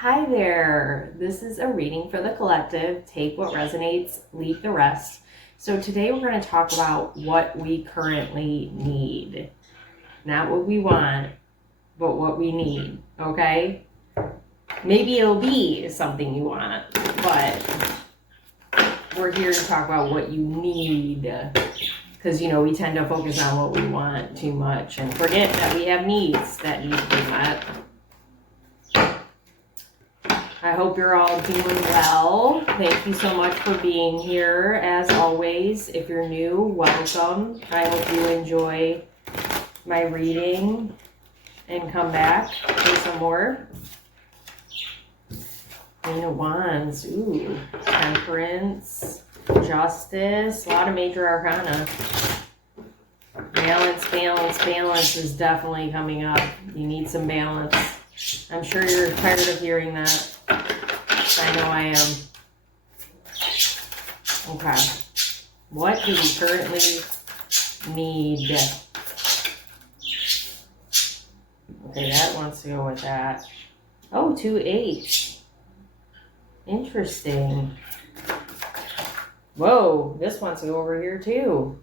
Hi there. This is a reading for the collective. Take what resonates, leave the rest. So today we're going to talk about what we currently need. Not what we want, but what we need, okay? Maybe it'll be something you want, but we're here to talk about what you need. Because, we tend to focus on what we want too much and forget that we have needs that need to be met. I hope you're all doing well. Thank you so much for being here. As always, if you're new, welcome. I hope you enjoy my reading and come back for some more. Queen of Wands, ooh, Temperance, Justice, a lot of major arcana. Balance is definitely coming up. You need some balance. I'm sure you're tired of hearing that. I know I am. Okay. What do we currently need? Okay, that wants to go with that. Oh, 2-8. Interesting. Whoa, this wants to go over here too.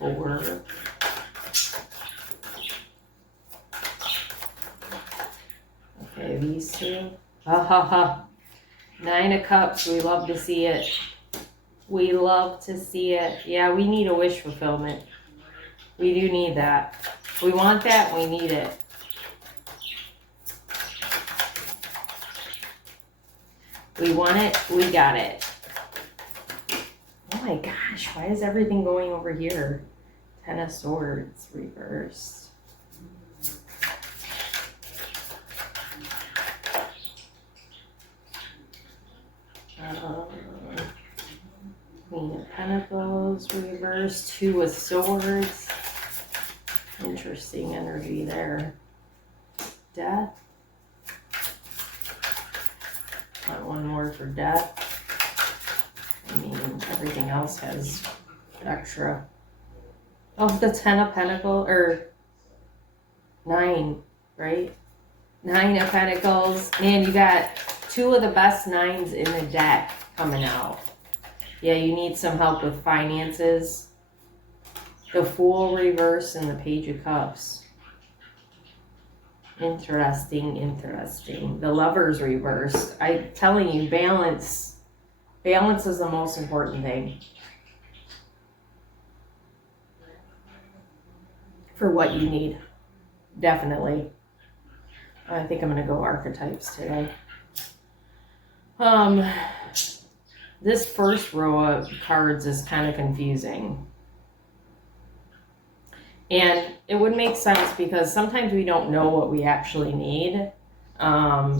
4. Okay, these two. Ha ha ha. 9 of Cups. We love to see it. We love to see it. Yeah, we need a wish fulfillment. We do need that. We want that. We need it. We want it. We got it. Oh my gosh. Why is everything going over here? 10 of Swords reversed. Queen of Pentacles reversed. 2 of Swords. Interesting energy there. Death. Want one more for Death. I mean, everything else has extra. Oh, the 10 of Pentacles, or 9, right? 9 of Pentacles. Man, you got 2 of the best 9s in the deck coming out. Yeah, you need some help with finances. The Fool reverse and the Page of Cups. Interesting. The Lovers reversed. I'm telling you, balance. Balance is the most important thing. For what you need. Definitely. I think I'm going to go archetypes today. This first row of cards is kind of confusing. And it would make sense because sometimes we don't know what we actually need. I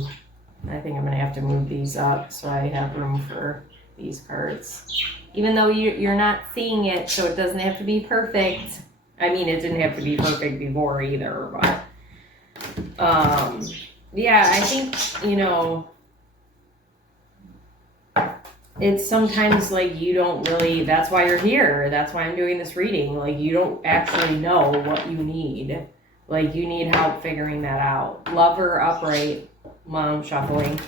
think I'm going to have to move these up so I have room for these cards. Even though you're not seeing it, so it doesn't have to be perfect. I mean, it didn't have to be perfect before either, but... yeah, I think, it's sometimes like you don't really, that's why you're here. That's why I'm doing this reading. Like, you don't actually know what you need. Like, you need help figuring that out. Lover upright, mom shuffling.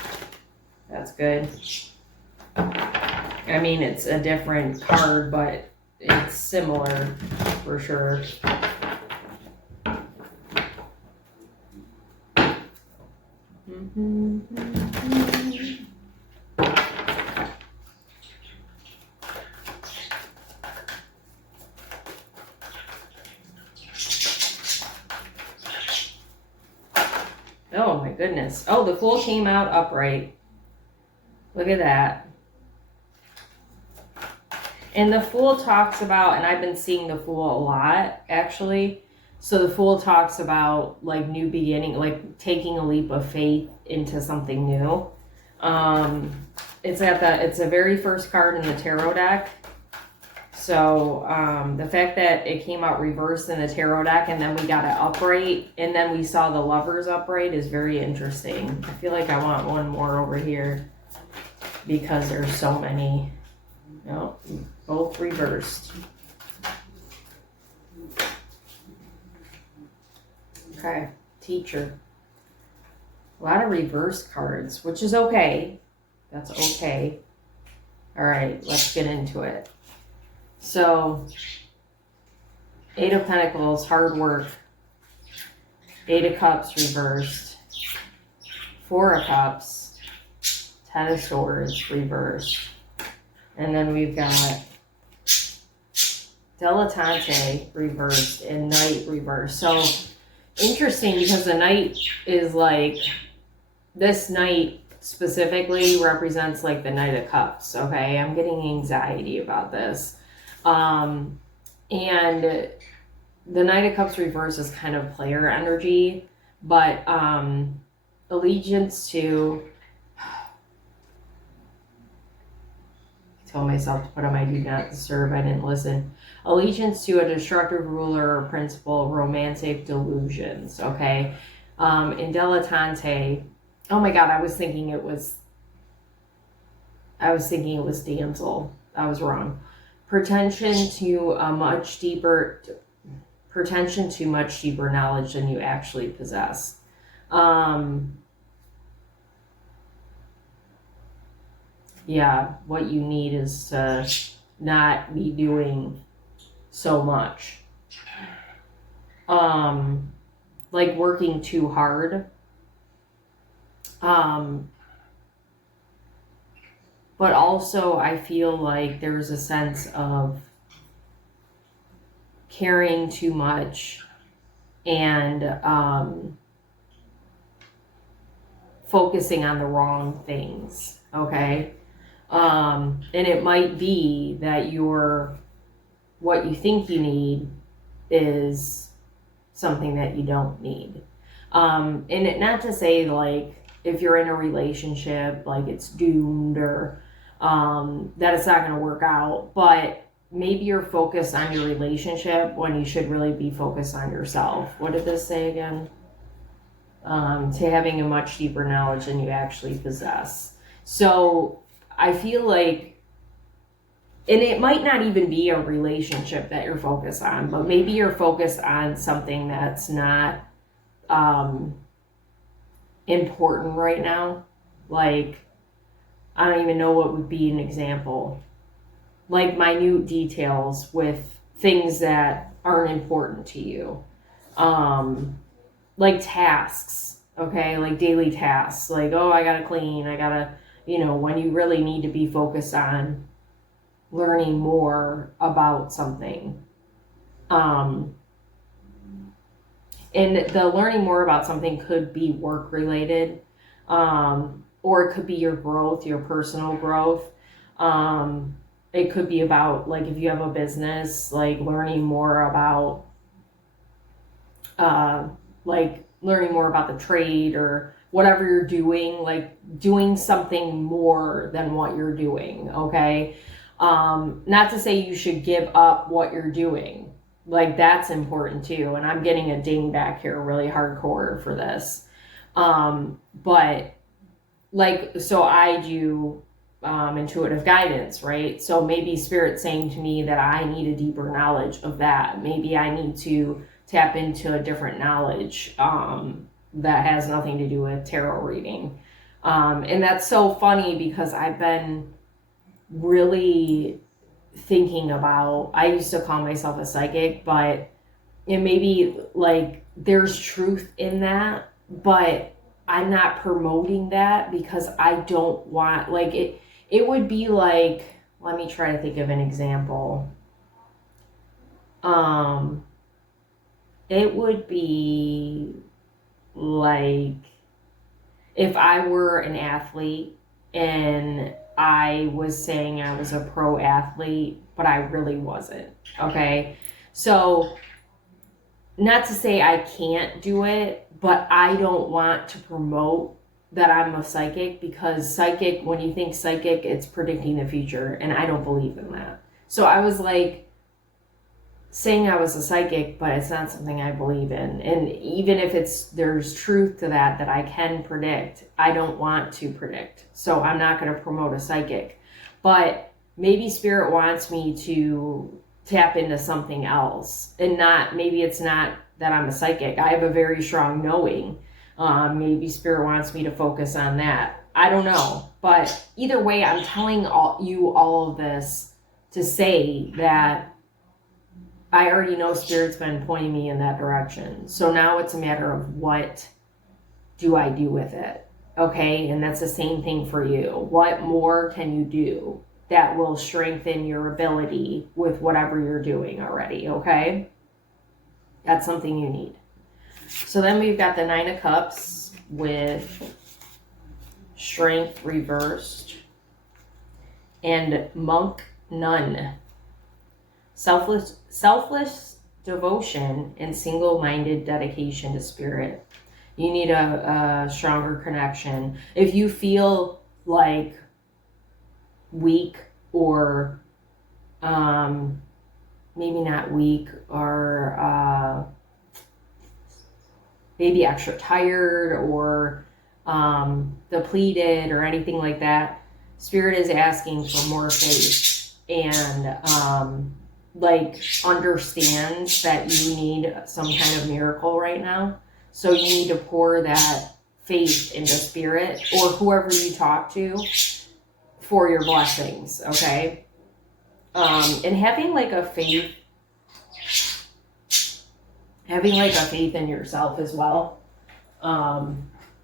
That's good. I mean, it's a different card, but it's similar for sure. Oh my goodness. Oh, the Fool came out upright. Look at that. And the Fool talks about, and I've been seeing the Fool a lot, actually. So the Fool talks about like new beginning, like taking a leap of faith into something new. It's the very first card in the tarot deck. So the fact that it came out reversed in the tarot deck and then we got it upright and then we saw the Lovers upright is very interesting. I feel like I want one more over here because there's so many. No, both reversed. Okay, Teacher. A lot of reverse cards, which is okay. That's okay. All right, let's get into it. So, Eight of Pentacles, hard work. Eight of Cups reversed. Four of Cups. Ten of Swords reversed. And then we've got Dilettante reversed and Knight reversed. So, interesting because the Knight is like, this Knight specifically represents like the Knight of Cups, okay? I'm getting anxiety about this. And the Knight of Cups reverse is kind of player energy, but allegiance to, I told myself to put on my do not disturb, I didn't listen. Allegiance to a destructive ruler or principle, romantic delusions, okay? In Dilettante, oh my God, I was thinking it was damsel. I was wrong. Pretension to much deeper knowledge than you actually possess. Yeah, what you need is to not be doing so much. Like working too hard. But also I feel like there's a sense of caring too much and focusing on the wrong things, okay? And it might be that what you think you need is something that you don't need. And not to say like if you're in a relationship, like it's doomed or that it's not going to work out, but maybe you're focused on your relationship when you should really be focused on yourself. What did this say again? To having a much deeper knowledge than you actually possess. So I feel like, and it might not even be a relationship that you're focused on, but maybe you're focused on something that's not important right now. Like, I don't even know what would be an example. Like minute details with things that aren't important to you. Like tasks, okay? Like daily tasks. Like, oh, I gotta clean, I gotta, when you really need to be focused on learning more about something. And the learning more about something could be work related, or it could be your growth, your personal growth. It could be about, like, if you have a business, like learning more about, learning more about the trade or whatever you're doing, like doing something more than what you're doing, okay? Not to say you should give up what you're doing. Like, that's important too. And I'm getting a ding back here really hardcore for this. But like, so I do intuitive guidance, right? So maybe Spirit's saying to me that I need a deeper knowledge of that. Maybe I need to tap into a different knowledge that has nothing to do with tarot reading. And that's so funny because I've been really thinking about, I used to call myself a psychic, but it maybe like there's truth in that, but I'm not promoting that because I don't want, like, it would be like, let me try to think of an example. It would be like if I were an athlete and I was saying I was a pro athlete, but I really wasn't, okay? So, not to say I can't do it, but I don't want to promote that I'm a psychic, because psychic, when you think psychic, it's predicting the future, and I don't believe in that. So I was like saying I was a psychic, but it's not something I believe in. And even if there's truth to that I can predict, I don't want to predict. So I'm not going to promote a psychic. But maybe Spirit wants me to tap into something else, and maybe it's not that I'm a psychic. I have a very strong knowing, Maybe spirit wants me to focus on that. I don't know. But either way, I'm telling you all of this to say that I already know spirit's been pointing me in that direction. So now it's a matter of what do I do with it? Okay, and that's the same thing for you. What more can you do that will strengthen your ability with whatever you're doing already, okay? That's something you need. So then we've got the Nine of Cups with Strength reversed and Monk Nun. Selfless devotion and single-minded dedication to spirit. You need a stronger connection. If you feel like weak or maybe not weak or maybe extra tired or depleted or anything like that, spirit is asking for more faith and understands that you need some kind of miracle right now. So you need to pour that faith into spirit or whoever you talk to for your blessings, okay? And having a faith in yourself as well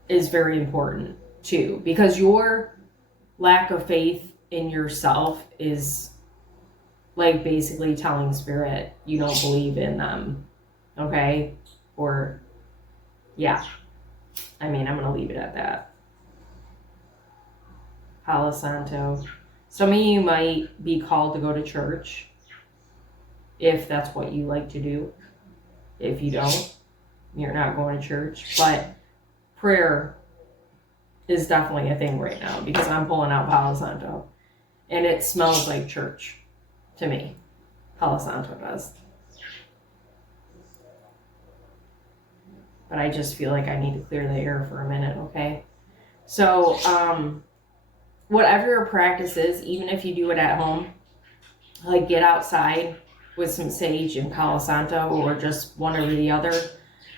is very important too, because your lack of faith in yourself is basically telling spirit you don't believe in them, okay? Or yeah, I'm going to leave it at that. Palo Santo. Some of you might be called to go to church if that's what you like to do. If you don't, you're not going to church. But prayer is definitely a thing right now because I'm pulling out Palo Santo. And it smells like church to me. Palo Santo does. But I just feel like I need to clear the air for a minute, okay? So, whatever your practice is, even if you do it at home, get outside with some sage and Palo Santo or just one or the other,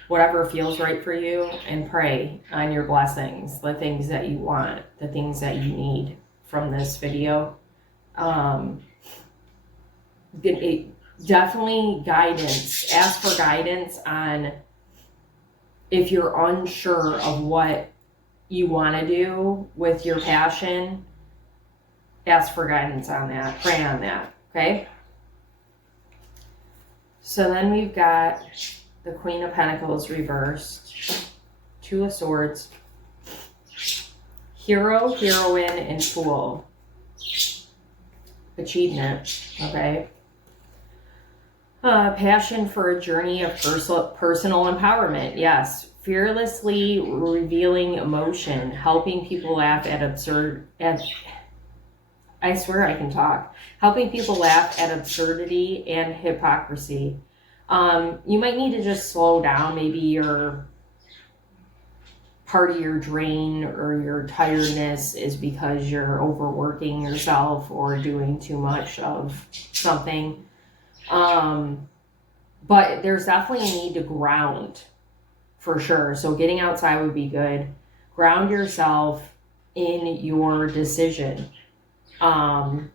whatever feels right for you, and pray on your blessings, the things that you want, the things that you need from this video. Definitely guidance. Ask for guidance on if you're unsure of what you want to do with your passion. Ask for guidance on that. Pray on that. Okay? So then we've got the Queen of Pentacles reversed, Two of Swords, Hero, Heroine, and Fool. Achievement. Okay? Passion for a journey of personal empowerment. Yes. Fearlessly revealing emotion, helping people laugh at I swear I can talk. Helping people laugh at absurdity and hypocrisy. You might need to just slow down. Maybe your part of your drain or your tiredness is because you're overworking yourself or doing too much of something. But there's definitely a need to ground for sure. So getting outside would be good. Ground yourself in your decision. I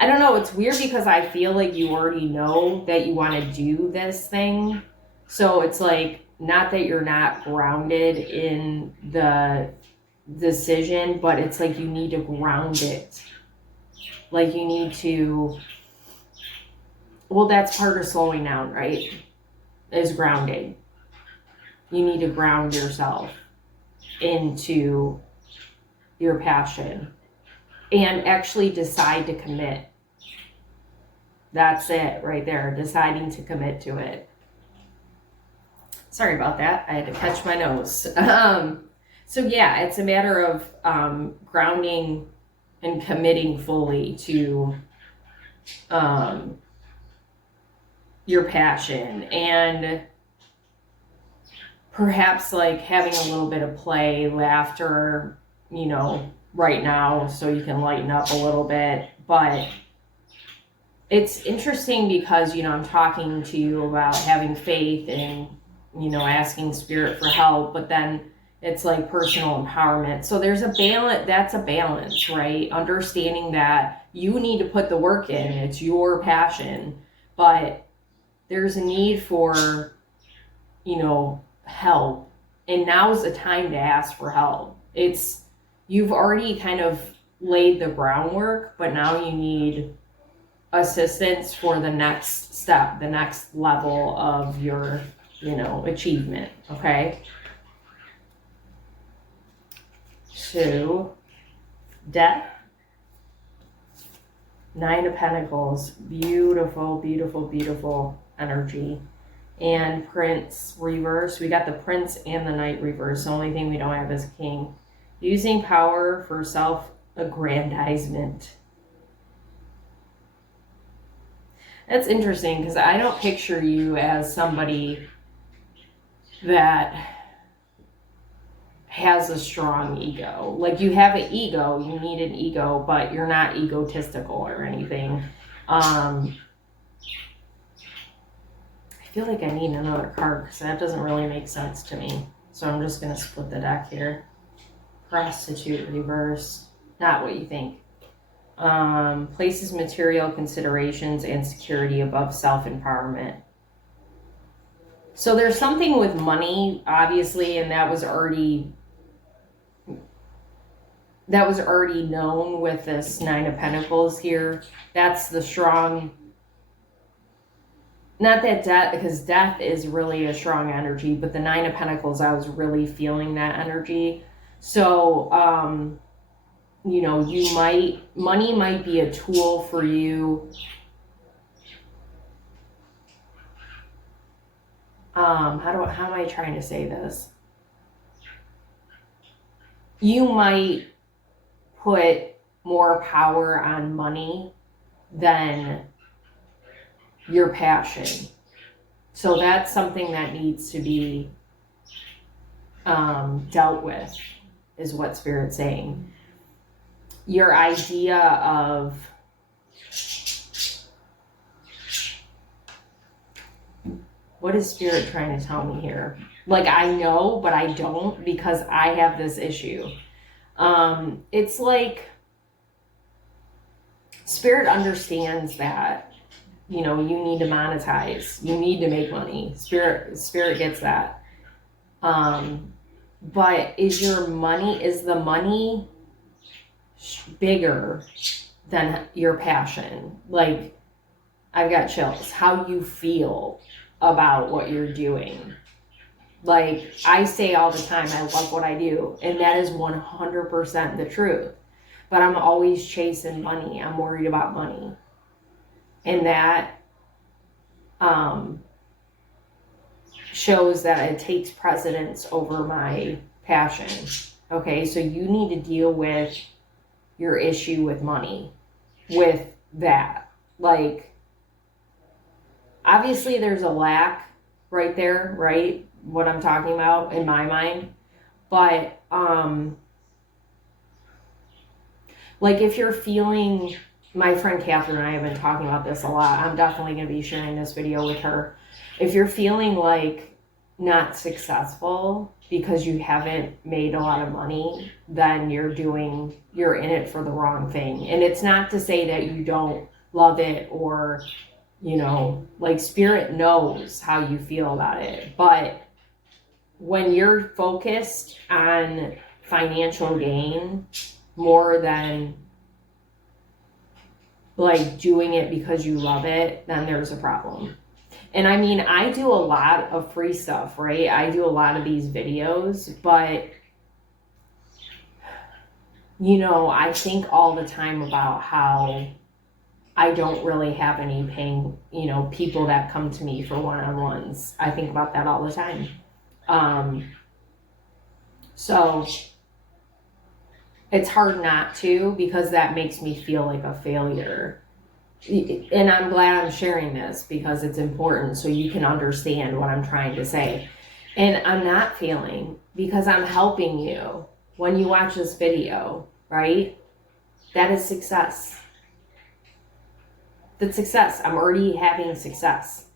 don't know. It's weird because I feel like you already know that you want to do this thing. So it's not that you're not grounded in the decision, but it's you need to ground it. You need to, well, that's part of slowing down, right? Is grounding. You need to ground yourself into your passion and actually decide to commit. That's it right there. Deciding to commit to it. Sorry about that. I had to catch my nose. So yeah, it's a matter of grounding and committing fully to your passion, and perhaps having a little bit of play, laughter, right now, so you can lighten up a little bit. But it's interesting because, I'm talking to you about having faith and asking spirit for help, but then it's like personal empowerment. So there's a balance. That's a balance, right? Understanding that you need to put the work in. It's your passion, but there's a need for, help. And now's the time to ask for help. You've already kind of laid the groundwork, but now you need assistance for the next step, the next level of your, achievement. Okay. So, death, 9 of Pentacles, beautiful, beautiful, beautiful energy. And Prince reverse. We got the Prince and the Knight reverse. The only thing we don't have is King. Using power for self-aggrandizement. That's interesting because I don't picture you as somebody that has a strong ego. Like, you have an ego, you need an ego, but you're not egotistical or anything. I feel like I need another card because that doesn't really make sense to me. So I'm just going to split the deck here. Prostitute reverse. Not what you think. Places material considerations and security above self-empowerment. So there's something with money, obviously, and that was already known with this 9 of Pentacles here. That's the strong, not that death, because death is really a strong energy, but the 9 of Pentacles, I was really feeling that energy. So, money might be a tool for you. How am I trying to say this? You might put more power on money than your passion. So that's something that needs to be dealt with, is what Spirit's saying. Your idea of what is Spirit trying to tell me here? Like, I know, but I don't, because I have this issue. It's like Spirit understands that, you need to monetize. You need to make money. Spirit gets that. But is the money bigger than your passion? Like, I've got chills. How you feel about what you're doing. Like, I say all the time, I love what I do, and that is 100% the truth. But I'm always chasing money. I'm worried about money. And that shows that it takes precedence over my passion. Okay, so you need to deal with your issue with money, with that. Like, obviously there's a lack right there, right? What I'm talking about in my mind. But, like, if you're feeling, my friend Catherine and I have been talking about this a lot. I'm definitely going to be sharing this video with her. If you're feeling like not successful because you haven't made a lot of money, then you're in it for the wrong thing. And it's not to say that you don't love it or, like, Spirit knows how you feel about it. But when you're focused on financial gain more than like doing it because you love it, then there's a problem. And I mean, I do a lot of free stuff, right? I do a lot of these videos, but I think all the time about how I don't really have any paying, people that come to me for one-on-ones. I think about that all the time. So it's hard not to, because that makes me feel like a failure. And I'm glad I'm sharing this because it's important so you can understand what I'm trying to say. And I'm not failing because I'm helping you when you watch this video, right? That is success. That's success. I'm already having success.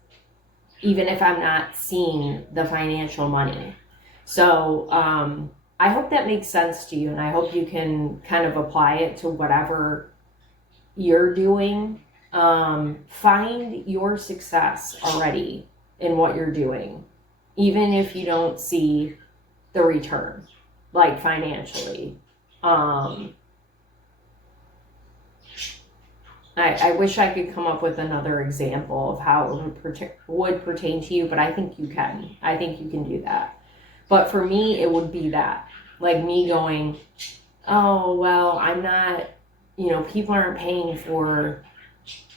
even if I'm not seeing the financial money. So I hope that makes sense to you, and I hope you can kind of apply it to whatever you're doing. Find your success already in what you're doing, even if you don't see the return, like financially. I wish I could come up with another example of how it would pertain to you, but I think you can. I think you can do that. But for me, it would be that. Like me going, oh, well, I'm not, people aren't paying for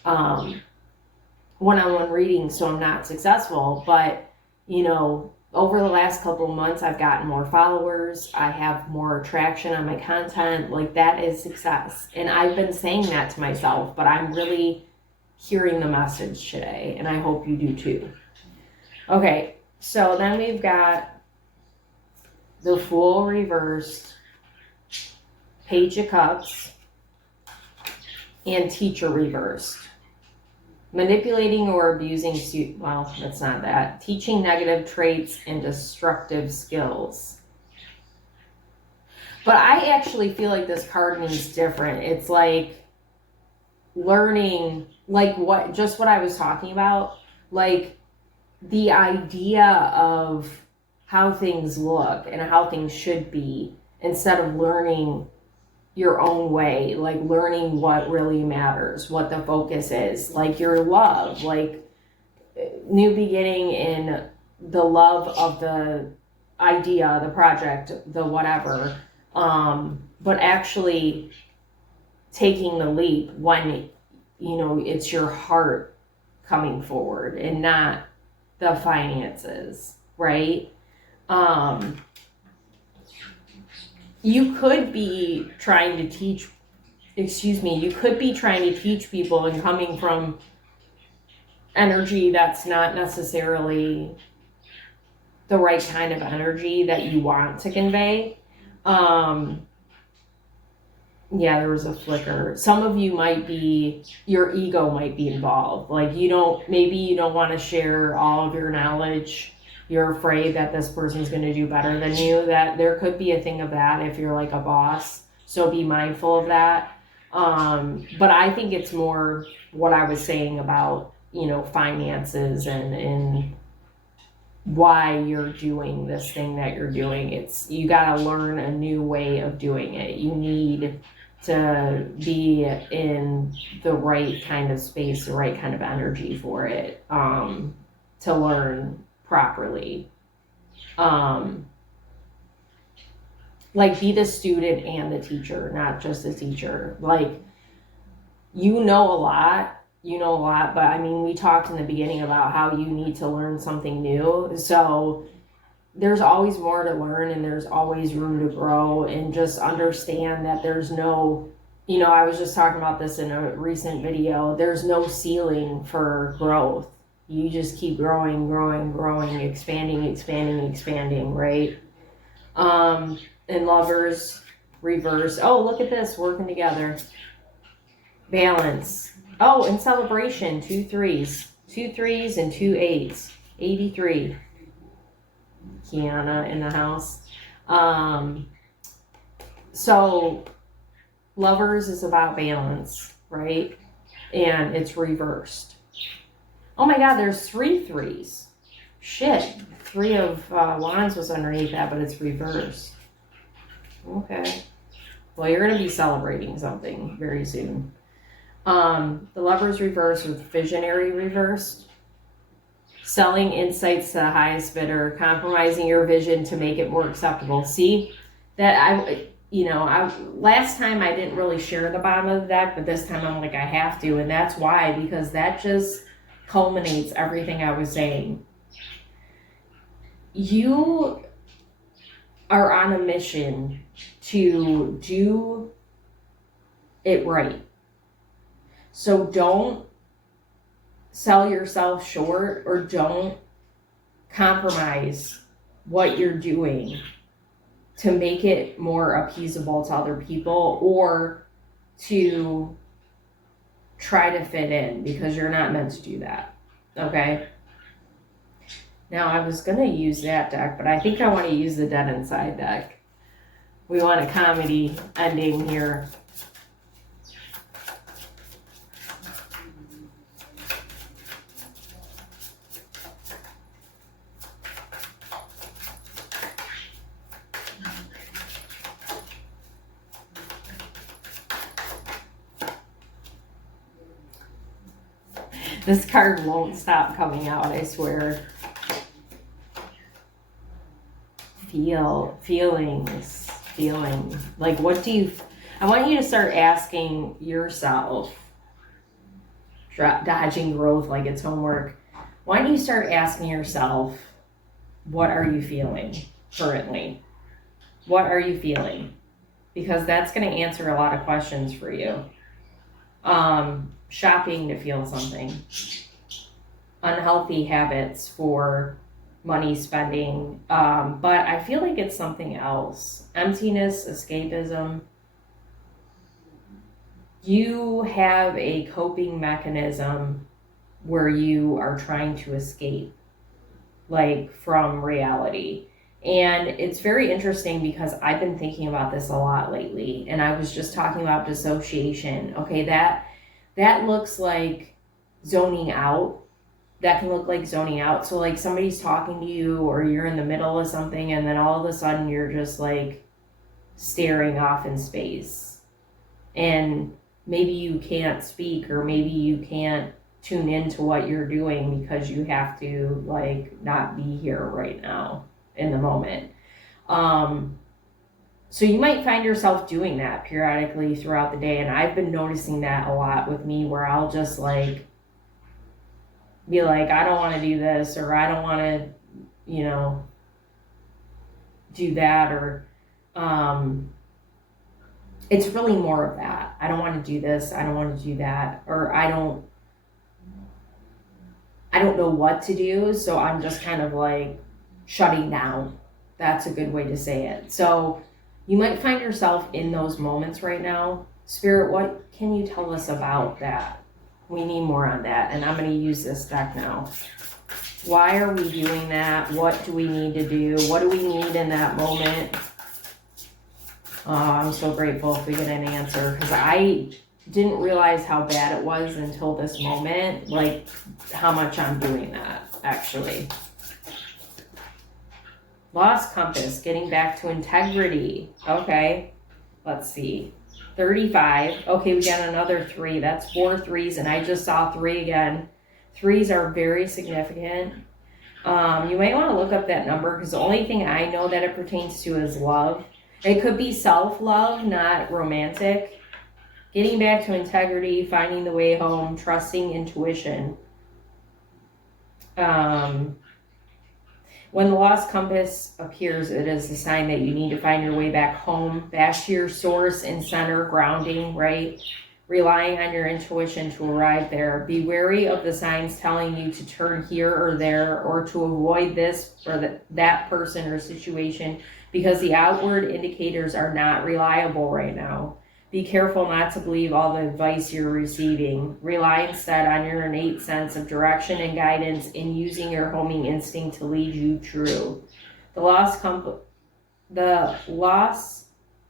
one-on-one readings, so I'm not successful. But, over the last couple of months, I've gotten more followers. I have more traction on my content. Like, that is success. And I've been saying that to myself, but I'm really hearing the message today, and I hope you do too. Okay, so then we've got the Fool reversed, Page of Cups, and Teacher reversed. Manipulating or abusing, well, that's not that. Teaching negative traits and destructive skills. But I actually feel like this card means different. It's like learning, like what I was talking about, like the idea of how things look and how things should be, instead of learning your own way, like learning what really matters, what the focus is, like your love, like new beginning in the love of the idea, the project, the whatever, but actually taking the leap when it's your heart coming forward and not the finances, right? You could be trying to teach people and coming from energy that's not necessarily the right kind of energy that you want to convey. Yeah, there was a flicker. Some of you your ego might be involved. Like maybe you don't want to share all of your knowledge. You're afraid that this person's going to do better than you. That there could be a thing of that if you're like a boss. So be mindful of that. But I think it's more what I was saying about, finances and why you're doing this thing that you're doing. You got to learn a new way of doing it. You need to be in the right kind of space, the right kind of energy for it, to learn properly. Like be the student and the teacher, not just the teacher. Like you know a lot, but I mean, we talked in the beginning about how you need to learn something new. So there's always more to learn and there's always room to grow, and just understand that there's no, I was just talking about this in a recent video, there's no ceiling for growth. You just keep growing, expanding, right? And Lovers reverse. Oh, look at this, working together. Balance. Oh, and Celebration, 2 3s. 2 3s and 2 8s. 83. Kiana in the house. So Lovers is about balance, right? And it's reversed. Oh my God, there's 3 3s. Shit. 3 of Wands was underneath that, but it's reversed. Okay. Well, you're going to be celebrating something very soon. The Lovers reversed with Visionary reversed. Selling insights to the highest bidder, compromising your vision to make it more acceptable. See, that last time I didn't really share the bottom of the deck, but this time I'm like, I have to. And that's why, because that just culminates everything I was saying. You are on a mission to do it right. So don't sell yourself short, or don't compromise what you're doing to make it more appeasable to other people, or to try to fit in, because you're not meant to do that. Okay? Now, I was going to use that deck, but I think I want to use the Dead Inside deck. We want a comedy ending here. This card won't stop coming out, I swear. Feelings. Like, what do you... I want you to start asking yourself, dodging growth like it's homework. Why don't you start asking yourself, what are you feeling currently? What are you feeling? Because that's going to answer a lot of questions for you. Shopping to feel something. Unhealthy habits for money spending. But I feel like it's something else. Emptiness, escapism. You have a coping mechanism where you are trying to escape, like, from reality. And it's very interesting because I've been thinking about this a lot lately, and I was just talking about dissociation. Okay, that looks like zoning out. That can look like zoning out. So, like, somebody's talking to you, or you're in the middle of something, and then all of a sudden you're just like staring off in space, and maybe you can't speak, or maybe you can't tune into what you're doing because you have to, like, not be here right now in the moment. So you might find yourself doing that periodically throughout the day. And I've been noticing that a lot with me, where I'll just, like, be like, I don't want to do this, or I don't want to, do that, or it's really more of that. I don't want to do this, I don't want to do that, or I don't know what to do, so I'm just kind of like shutting down. That's a good way to say it. So you might find yourself in those moments right now. Spirit, what can you tell us about that? We need more on that, and I'm going to use this deck now. Why are we doing that? What do we need to do? What do we need in that moment? Oh, I'm so grateful if we get an answer, because I didn't realize how bad it was until this moment, like how much I'm doing that, actually. Lost compass, getting back to integrity. Okay, let's see. 35. Okay, we got another 3. That's 4 threes, and I just saw 3 again. 3s are very significant. You might want to look up that number, because the only thing I know that it pertains to is love. It could be self-love, not romantic. Getting back to integrity, finding the way home, trusting intuition. When the lost compass appears, it is a sign that you need to find your way back home, back to your source and center, grounding, right? Relying on your intuition to arrive there. Be wary of the signs telling you to turn here or there, or to avoid this or that person or situation, because the outward indicators are not reliable right now. Be careful not to believe all the advice you're receiving. Rely instead on your innate sense of direction and guidance in using your homing instinct to lead you true. The lost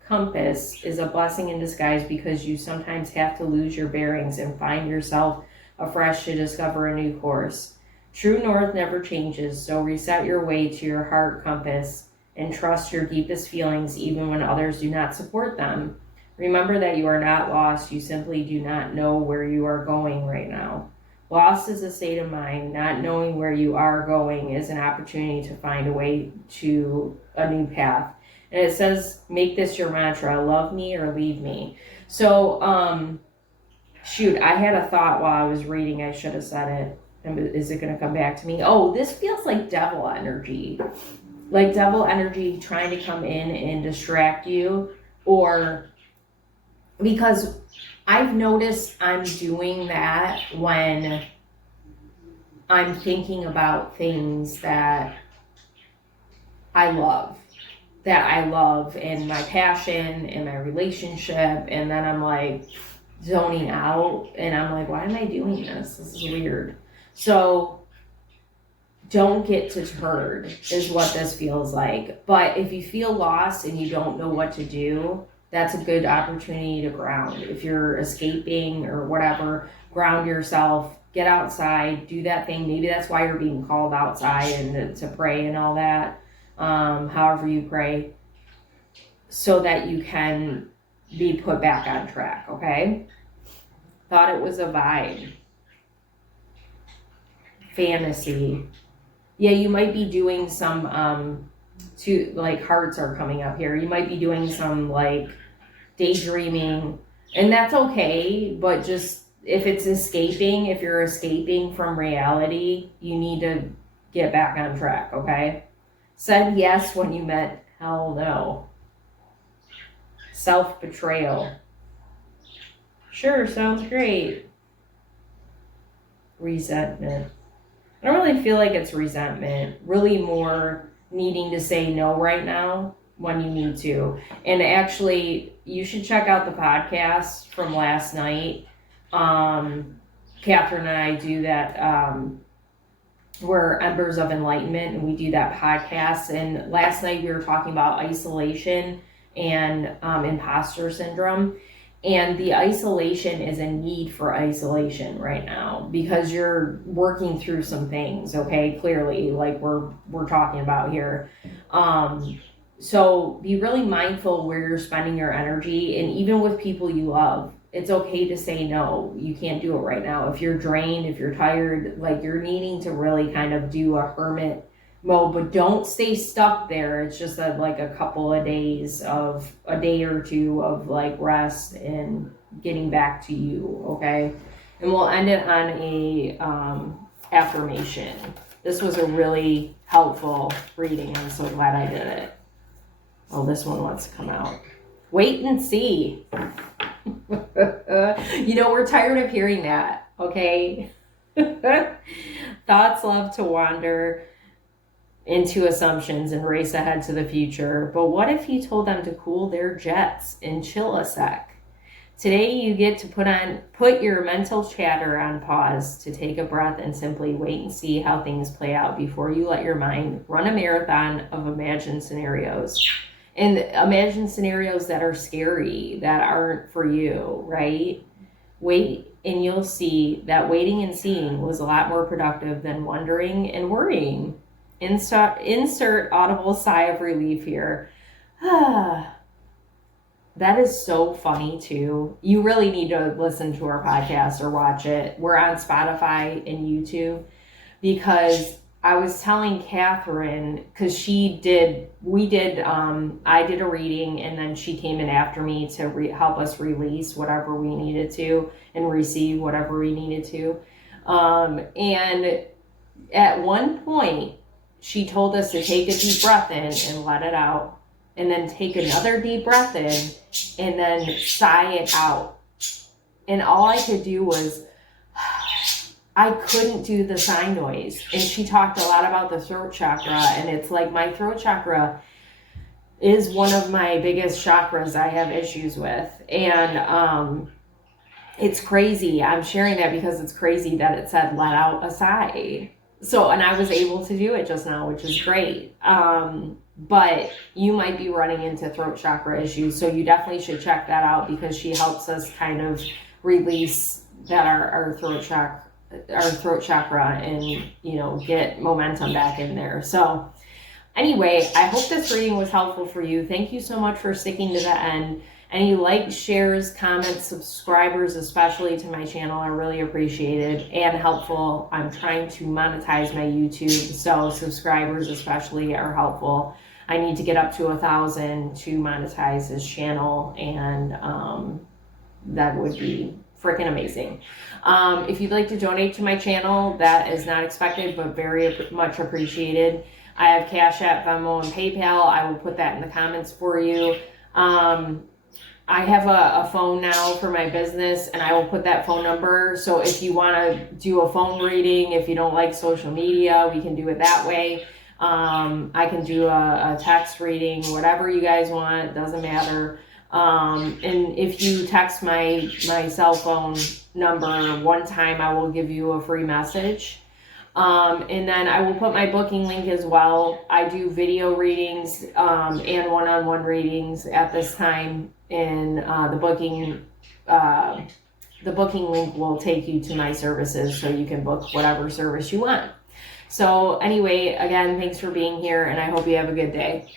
compass is a blessing in disguise, because you sometimes have to lose your bearings and find yourself afresh to discover a new course. True north never changes, so reset your way to your heart compass and trust your deepest feelings even when others do not support them. Remember that you are not lost, you simply do not know where you are going right now. Lost is a state of mind. Not knowing where you are going is an opportunity to find a way to a new path. And it says, make this your mantra, love me or leave me. So, I had a thought while I was reading. I should have said it. Is it going to come back to me? Oh, this feels like devil energy. Like devil energy trying to come in and distract you, or... Because I've noticed I'm doing that when I'm thinking about things that I love, and my passion and my relationship, and then I'm like zoning out, and I'm like, why am I doing this? This is weird. So don't get deterred is what this feels like. But if you feel lost and you don't know what to do, that's a good opportunity to ground. If you're escaping or whatever, ground yourself, get outside, do that thing. Maybe that's why you're being called outside and to pray and all that, however you pray, so that you can be put back on track, okay? Thought it was a vibe. Fantasy. Yeah, you might be doing some, like hearts are coming up here. You might be doing some like daydreaming, and that's okay, but just if you're escaping from reality, you need to get back on track, okay? Said yes when you meant hell no. Self-betrayal. Sure, sounds great. Resentment. I don't really feel like it's resentment. Really more needing to say no right now when you need to. And actually, you should check out the podcast from last night. Catherine and I do that. We're Embers of Enlightenment, and we do that podcast. And last night we were talking about isolation and imposter syndrome. And the isolation is a need for isolation right now because you're working through some things, okay? Clearly, like we're talking about here. So be really mindful where you're spending your energy, and even with people you love, it's okay to say no. You can't do it right now. If you're drained, if you're tired, like you're needing to really kind of do a hermit mode, but don't stay stuck there. It's just like a couple of days of a day or two of like rest and getting back to you, okay? And we'll end it on a affirmation. This was a really helpful reading. I'm so glad I did it. Oh, this one wants to come out. Wait and see. We're tired of hearing that, okay? Thoughts love to wander into assumptions and race ahead to the future. But what if you told them to cool their jets and chill a sec? Today you get to put your mental chatter on pause to take a breath and simply wait and see how things play out before you let your mind run a marathon of imagined scenarios. And imagine scenarios that are scary, that aren't for you, right? Wait, and you'll see that waiting and seeing was a lot more productive than wondering and worrying. Insert audible sigh of relief here. That is so funny too. You really need to listen to our podcast or watch it. We're on Spotify and YouTube because I was telling Catherine, because I did a reading and then she came in after me to help us release whatever we needed to and receive whatever we needed to. And at one point, she told us to take a deep breath in and let it out, and then take another deep breath in and then sigh it out. And all I could do was, I couldn't do the sigh noise. And she talked a lot about the throat chakra, and it's like my throat chakra is one of my biggest chakras I have issues with. And it's crazy. I'm sharing that because it's crazy that it said let out a sigh. So, and I was able to do it just now, which is great. But you might be running into throat chakra issues. So you definitely should check that out because she helps us kind of release that our throat chakra and, get momentum back in there. So anyway, I hope this reading was helpful for you. Thank you so much for sticking to the end. Any likes, shares, comments, subscribers, especially to my channel, are really appreciated and helpful. I'm trying to monetize my YouTube, so subscribers especially are helpful. I need to get up to 1,000 to monetize this channel, and that would be freaking amazing. If you'd like to donate to my channel, that is not expected, but very much appreciated. I have Cash App, Venmo, and PayPal. I will put that in the comments for you. I have a phone now for my business, and I will put that phone number. So if you want to do a phone reading, if you don't like social media, we can do it that way. I can do a text reading, whatever you guys want, doesn't matter. And if you text my cell phone number one time, I will give you a free message. And then I will put my booking link as well. I do video readings and one-on-one readings at this time, and the booking link will take you to my services so you can book whatever service you want. So anyway, again, thanks for being here, and I hope you have a good day.